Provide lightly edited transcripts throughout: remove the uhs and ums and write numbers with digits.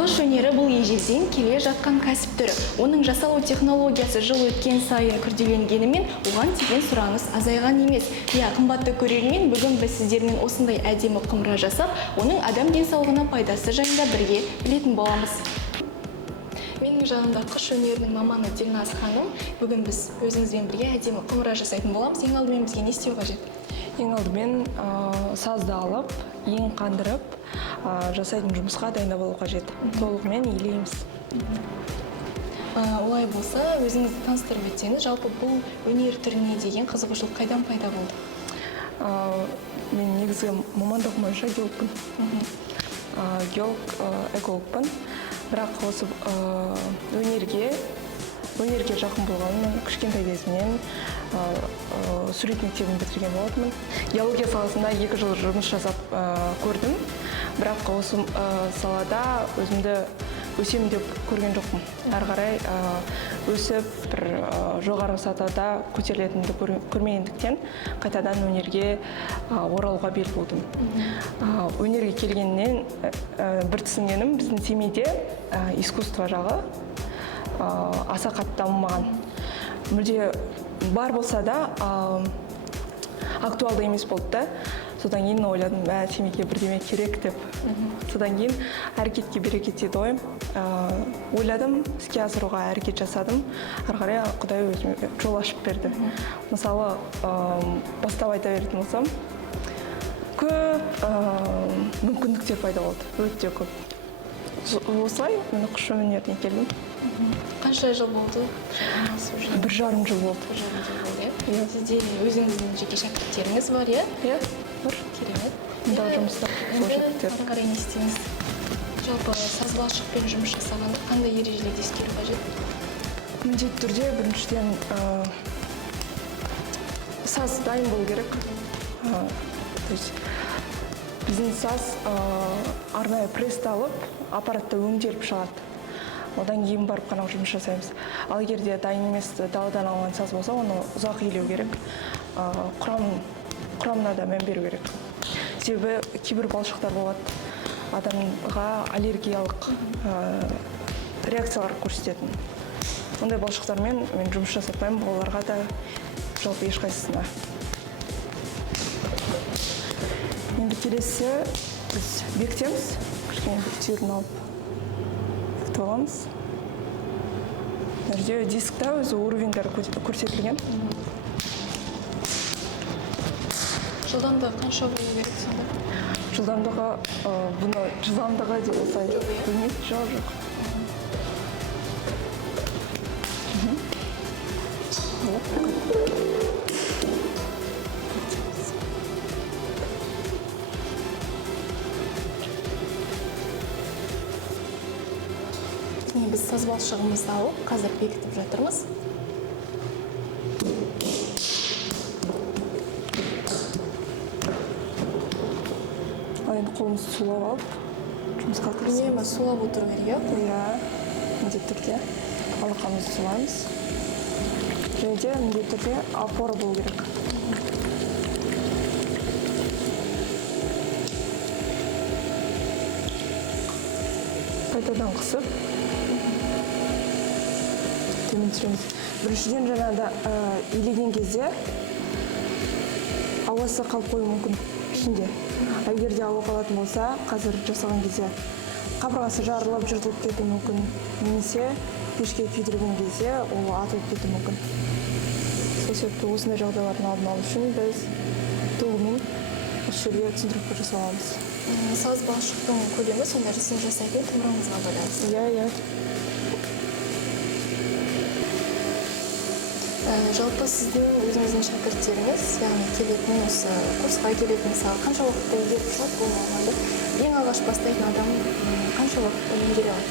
Қыш өнері бұл ежелден келе жатқан кәсіп түрі. Оның жасалу технологиясы жыл өткен сайын күрделенгенімен, оған деген сұраныс азайған емес. Қымбатты көрермен, бүгін біз сіздермен осындай әдемі құмыра жасап, оның адам денсаулығына пайдасы жайында бірге білетін боламыз. Менің жанымда қыш өнерінің маманы Дильназ ханым. Бүгін біз өзіңізбен бірге әдемі құмыра жасайтын боламыз. Ең алдымен бізге не істеу қажет? Ең алдымен сазды алып, ең қандырып, жасайтын жұмысқа дайындап алу қажет. Толығымен илейміз. Олай болса, өзіңізді таныстырып өтсеңіз, жалпы бұл өнер түріне деген қызығушылық қайдан пайда болды? Мен негізгі мамандық бойынша геологпын. Геолог, экологпын. Бірақ осы өнерге жақын болғанмын, кішкентай кезімнен сурет мектебін бітірген болатынмын. Геология саласында 2 жыл жұмыс жасап көрдім. Бірақ осы салада өзімді өсемін деп көрген жоқпын. Әрі қарай өсіп, бір жоғары сатыда көтерілетінді көрмегендіктен қайтадан өнерге оралуға бел болдым. Өнерге келгеннен бір түсінгенім, біздің семейде искусство жағы аса қатты дамымаған. Мүлде бар болса да актуалды емес болды да. Содан кейін ойладым, семейге бірдеме керек деп. Содан кейін әрекетке берекет дейді ойым. Ойладым, іске асыруға әрекет жасадым. Әрі қарай Құдай өзіме жол ашып берді. Мысалы, бастап айта беретін болсам, көп мүмкіндіктер пайда болды, өте көп. Осылай, мен қыш өнеріне келдім. Қанша жыл болды? 1,5 жыл болды. Сізде өзіңіздің жеке шәкірттеріңіз бар, иә? Иә, бар. Керемет. Мұндағы жұмыста сол шәкірттер. Енді қарай не істейміз? Жалпы сазбалшықпен жұмыс жасағанда қандай ережелерді ескеру қажет? Міндетті түрде біріншіден саз дайын болу керек. Біздің саз арнайы прессталып, аппаратта өңделіп шығады. Одан кейін барып қана жұмыс жасаймыз. Ал егерде дайын емес даладан алған саз болса, оны ұзақ илеу керек. Құрамына да мән беру керек. Себебі кейбір балшықтар болады, адамға аллергиялық реакциялар көрсететін. Ондай балшықтармен мен жұмыс жасатпаймын, оларға да жалпы ешқайсысына. Енді келесі біз бекітеміз, кішкене бекітетін алып бекітіп аламыз. Мына жерде дискта өзі уровеньдері көрсетілген. Жылдамдығы қанша болу керек сонда? Жылдамдығы, бұны жылдамдығы деп осылай білмейді, жоқ. Біз сазбалшығымызды алып, қазір бекітіп жатырмыз. Енді қолымызды сулап алып, жұмысқа кірісеміз. Үнемі сулап отыру керек, иә? Міндетті түрде алақанымызды сулаймыз. Және де міндетті түрде опора болу керек. Қайтадан қысып, төмен түсіреміз. Біріншіден жаңағыда илеген кезде ауасы қалып қою мүмкін ішінде. Егерде ауа қалатын болса, қазір жасаған кезде қабырғасы жарылып, жыртылып кетуі мүмкін. Немесе пешке күйдірген кезде ол атылып кетуі мүмкін. Сол себепті осындай жағдайлардың алдын алу үшін біз толығымен осы жерге түсіндіріп жасаламыз. Сазбалшықтың көлемі сонда ресім жасайтын құмыраңызға байланысты. Иә. Жалпы сіздің өзіңіздің шәкірттеріңіз, яғни келетін осы курсқа келетін мысалы қанша уақытта игеріп шығады болмағанда, ең алғаш бастайтын адам қанша уақытта меңгере алады?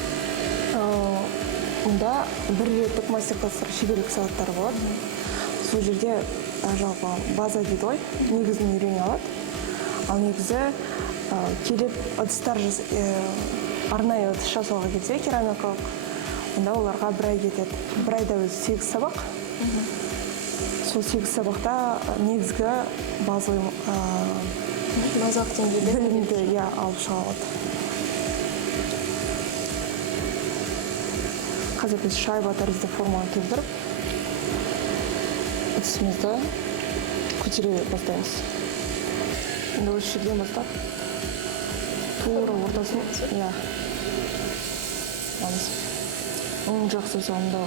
Онда бір реттік мастер-класстар, шеберлік сағаттары болады. Сол жерде жалпы база дейді ғой, негізін үйрене алады. Ал негізі келіп ыдыстар арнайы ыдыс жасауға келсе, керамикалық, онда оларға 1 ай кетеді. 1 айда өзі 8 сабақ. Сол 8 сабақта негізгі базалық деңгейде білімді алып шыға алады. қазір біз шайба тәрізді форманы келтіріп ыдысымызды көтере бастаймыз. Енді осы жерден бастап тура ортасын, иә, оң жақ саусағымда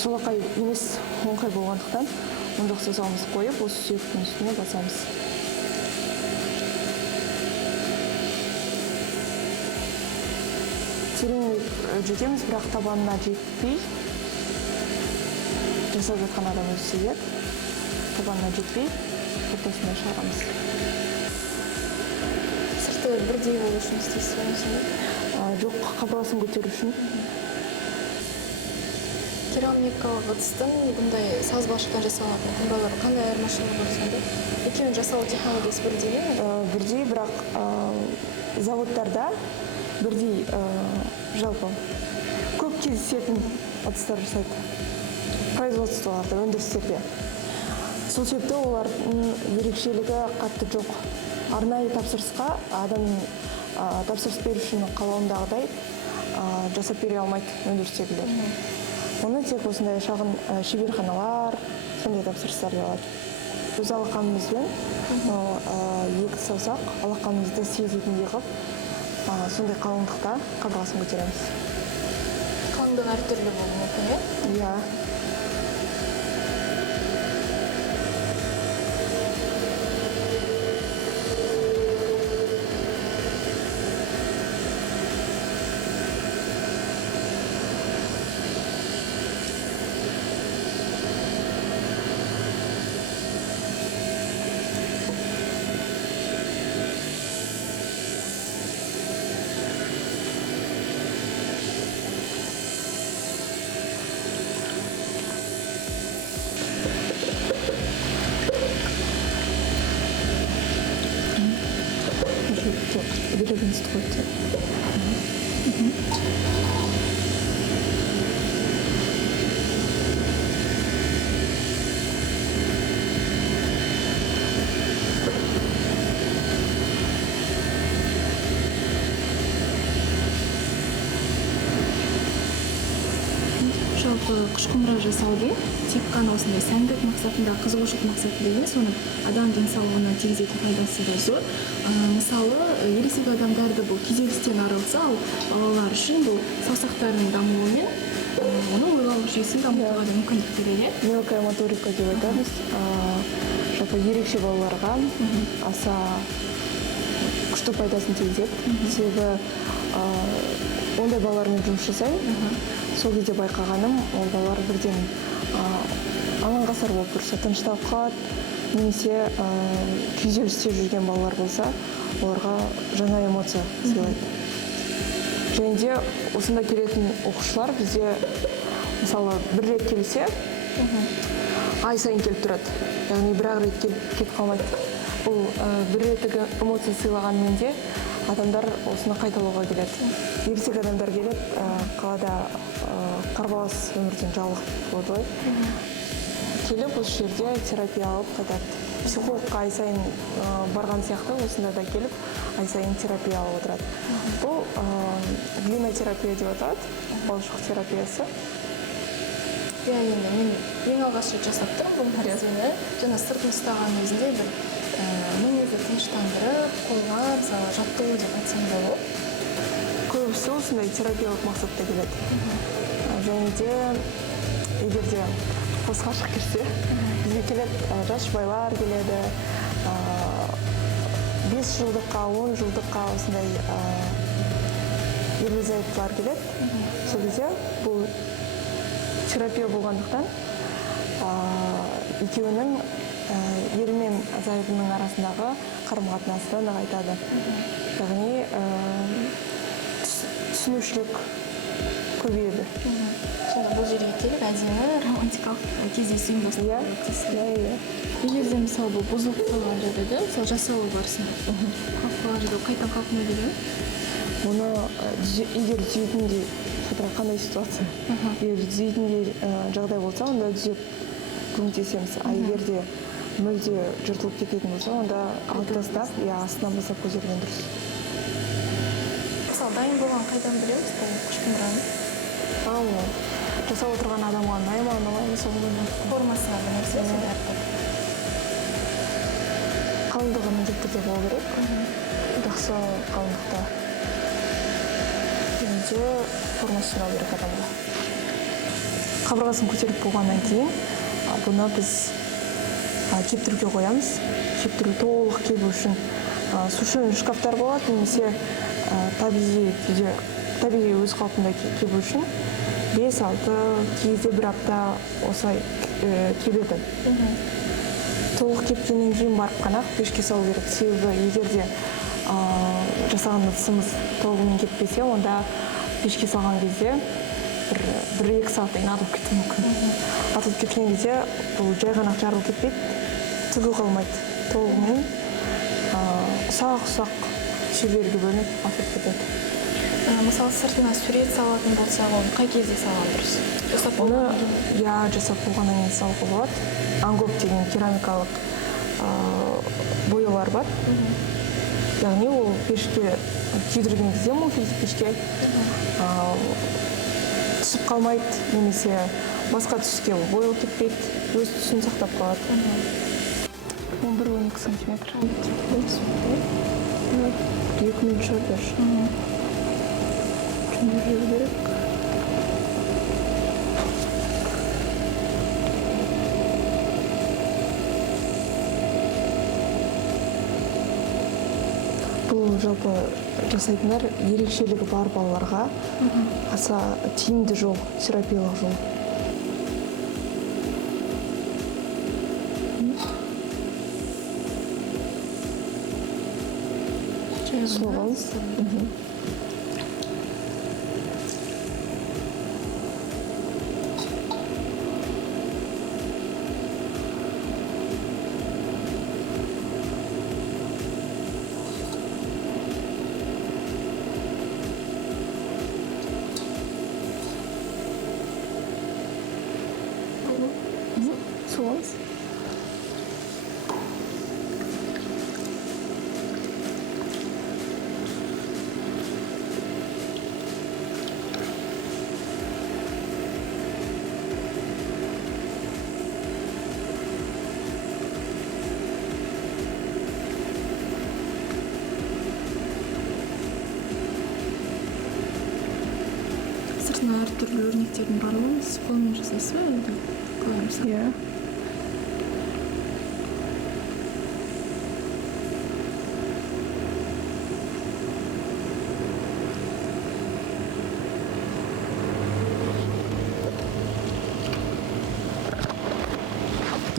солақай емес оңқай болғандықтан оң жақ саусағымызды қойып осы сүйектің үстіне басамыз. Тереңірек жетеміз, бірақ табанына жетпей, жасап жатқан адам өзі сезеді. Табанына жетпей, ортасына шығарамыз. Сырты бірдей болу үшін істейсіз бе? Жоқ, қабырғасын көтеру үшін. Керамикалық ыдыстың бұндай саз балшықтан жасалатын құмыралары қандай айырмашылығы бар сонда? Екеуінің жасалу технологиясы бірдей ме? Бірдей, бірақ заводтарда бірдей жалпы көп кездесетін ыдыстар жасайды. Производстволарда, өндірістерде. Сол себепті олардың ерекшелігі қатты жоқ. Арнайы тапсырысқа адамның тапсырыс берушінің қалауындағыдай жасап бере алмайды өндірістегілер. Оны тек осындай шағын шеберханалар, сондай тапсырыстар алады. Өз алақанымызбен екі саусақ алақанымызды сезетіндей қылып, сондай қалыңдықта қабырғасын көтереміз. Қалыңдығы әртүрлі болуы мүмкін, иә? Иә. Беребінізді қойды. Жалпы қыш құмыра жасауды тек қана осындай сәндік мақсатында, қызығушылық мақсатында емес, соның адам денсаулығына тигізетін пайдасы да зор. Мысалы, ересек адамдарды бұл күйзелістен арылса, ал балалар үшін бұл саусақтарының дамуымен оның ойлау жүйесін дамытуға да мүмкіндік береді. Мелкая моторика деп айтамыз. Жалпы ерекше балаларға аса күшті пайдасын тигізеді. Себебі ондай балалармен жұмыс жасаймын. Сол кезде байқағаным, ол балалар бірден алаңғасар болып тұрса, тынышталып қалады. Немесе күйзелісте жүрген балалар болса, оларға жаңа эмоция сыйлайды. Және де осында келетін оқушылар бізде, мысалы, бір рет келсе, ай сайын келіп тұрады. Яғни бір-ақ рет келіп қалмайды. Бұл бір реттік эмоция сыйлағанмен де адамдар осыны қайталауға келеді. Ересек адамдар келіп, қалада қарбалас өмірден жалығып болады ғой. Келіп, осы жерде терапия алып қайтады. Психологқа ай сайын барған сияқты, осында да келіп, ай сайын терапия алып отырады. Бұл глинотерапия деп аталады, балшық терапиясы. Иә, енді мен ең алғаш рет жасап тұрмын бұл нәрсені. Жаңа сыртын ұстаған өзінде бір мінезді тыныштандырып, қолға мысалы жаттығу деп айтсам да болады. Көбісі осындай терапиялық мақсатта келеді. Және де егер де босқа шығып кетсе, бізге келеді, жас жұбайлар келеді, 5 жылдыққа, 10 жылдыққа осындай ерлі-зайыптылар келеді. Сол кезде бұл терапия болғандықтан екеуінің ері мен зайыбының арасындағы қарым-қатынасты нығайтады. Яғни түсінушілік көбейеді. Сонда бұл жерге келіп әдемі романтикалық кездесу ұйымдастырылады. Иә. Егер де мысалы бұл бұзылып қалған жағдайда, мысалы жасалу барысында қалып қалған жағдайда қайтадан қалпына келеді ме? Оны егер түзейтіндей, қандай ситуация? Егер түзейтіндей жағдай болса, онда түзеп көмектесеміз. Егер де мүлде жыртылып кететін болса, онда алып тастап, астынан бастап көтерген дұрыс. Мысалы, дайын болған қайдан білеміз, бұл қыш құмыраны? Ал жасап отырған адамға ұнай ма, ұнамай ма, соны білмеймін. Формасына бір нәрсе әртүрлі. Қалыңдығы міндетті түрде болу керек. Жақсы қалыңдықта. Енді формасы ұнау керек адамға. Қабырғасын көтеріп болғаннан кейін, бұны біз кептіруге қоямыз. Кептіру толық кебу үшін сушеный шкафтар болады, немесе табиғи өз қалпында кебу үшін 5-6 кейде бір апта осылай кебеді. Толық кепкеннен кейін барып қана пешке салу керек. Себебі егер де жасаған ыдысымыз толығымен кеппесе, онда пешке салған кезде бір 2 сағаттан атылып кетуі мүмкін. Атылып кеткен кезде бұл жай ғана жарылып кетпейді, түгі қалмайды. Толығымен ұсақ-ұсақ шеберге бөлініп атылып кетеді. Мысалы, сыртына сурет салатын болса, оны қай кезде салған дұрыс? Жасап болғаннан кейін? Жасап болғаннан кейін салуға болады. Ангоп деген керамикалық боялар бар. Яғни ол пешке күйдірген кезде, муфийді пешке түсіп қалмайды, немесе басқа түске боялып кетпейді, өз түсін сақтап қалады. 11-12 сантиметр. 2 минут шығар даже. Жүндір жүру керек. Бұл жалпы жасайтындар ерекшелігі бар балаларға аса тиімді жол, терапиялық жол. Словаңыз. Словаңыз. Сыртына әртүрлі өрнектердің барлығын сіз қолмен жасайсыз ба, енді қалай мысалы? Иә.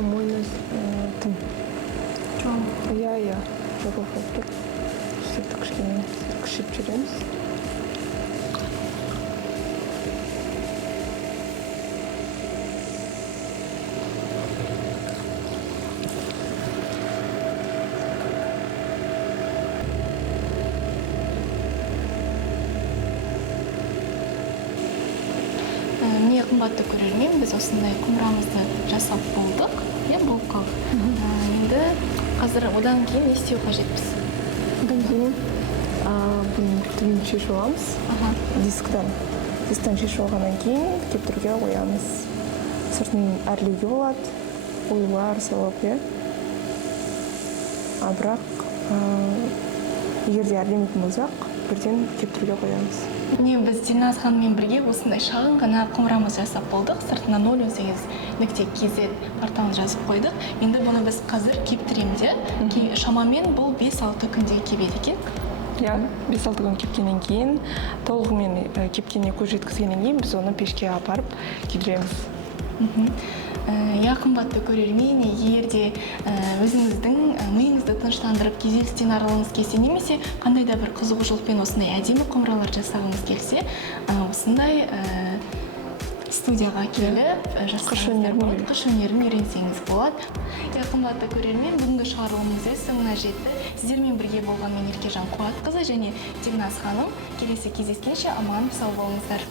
Мойны тым. Жоң. Иә. Жоғы болып тұр. Сөйтіп кішкене күшіп жүреміз. Міне қымбатты көрермен, біз осындай құмырамызды жасап болдық, болып қалды. Енді қазір одан кейін не істеу қажетпіз? Одан кейін бұның түбін шешіп аламыз. Дисктан шешіп алғаннан кейін кептіруге қоямыз. Сыртын әрлеуге болады, оюлар салып, бірақ егер де әрлемейтін болсақ, бірден кептіруге қоямыз. Міне біз Дильназ ханыммен бірге осындай шағын ғана құмырамыз жасап болдық. Сыртына 018.kz порталын жазып қойдық. Енді бұны біз қазір кептіремде. Шамамен бұл 5-6 күнде кебеді екен. 5-6 күн кепкеннен кейін, толығымен кепкеніне көз жеткізгеннен кейін біз оны пешке апарып күйдіреміз. Қымбатты көрермен, егер де өзіңіздің миыңызды тыныштандырып күйзелістен арылғыңыз келсе, немесе қандай да бір қызығушылықпен осындай әдемі құмыралар жасағыңыз келсе, осындай студияға келіп қыш өнерін үйренсеңіз болады. Қымбатты көрермен, бүгінгі шығарылымымыз өз соңына жетті. Сіздермен бірге болған мен Еркежан Қуатқызы және Дильназ ханым. Келесі кездескенше аман сау болыңыздар.